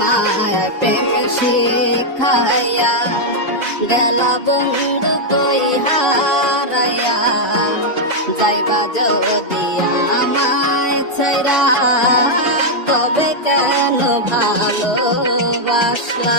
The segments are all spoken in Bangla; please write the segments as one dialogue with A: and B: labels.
A: মায়া প্রেম শিখাইয়া গেলা বন্ধু কই হারাইয়া যাইবা যদি আমায় ছাইরা তবে কেন ভালোবাসলা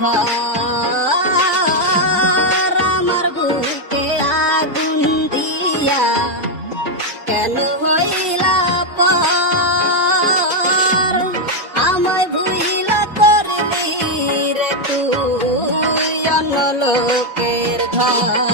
A: ঘর আমার বুকে আগুন দিয়া কেন হইলা পার? আমায় ভুইলা করলি রে তুই অন্য লোকের ঘর।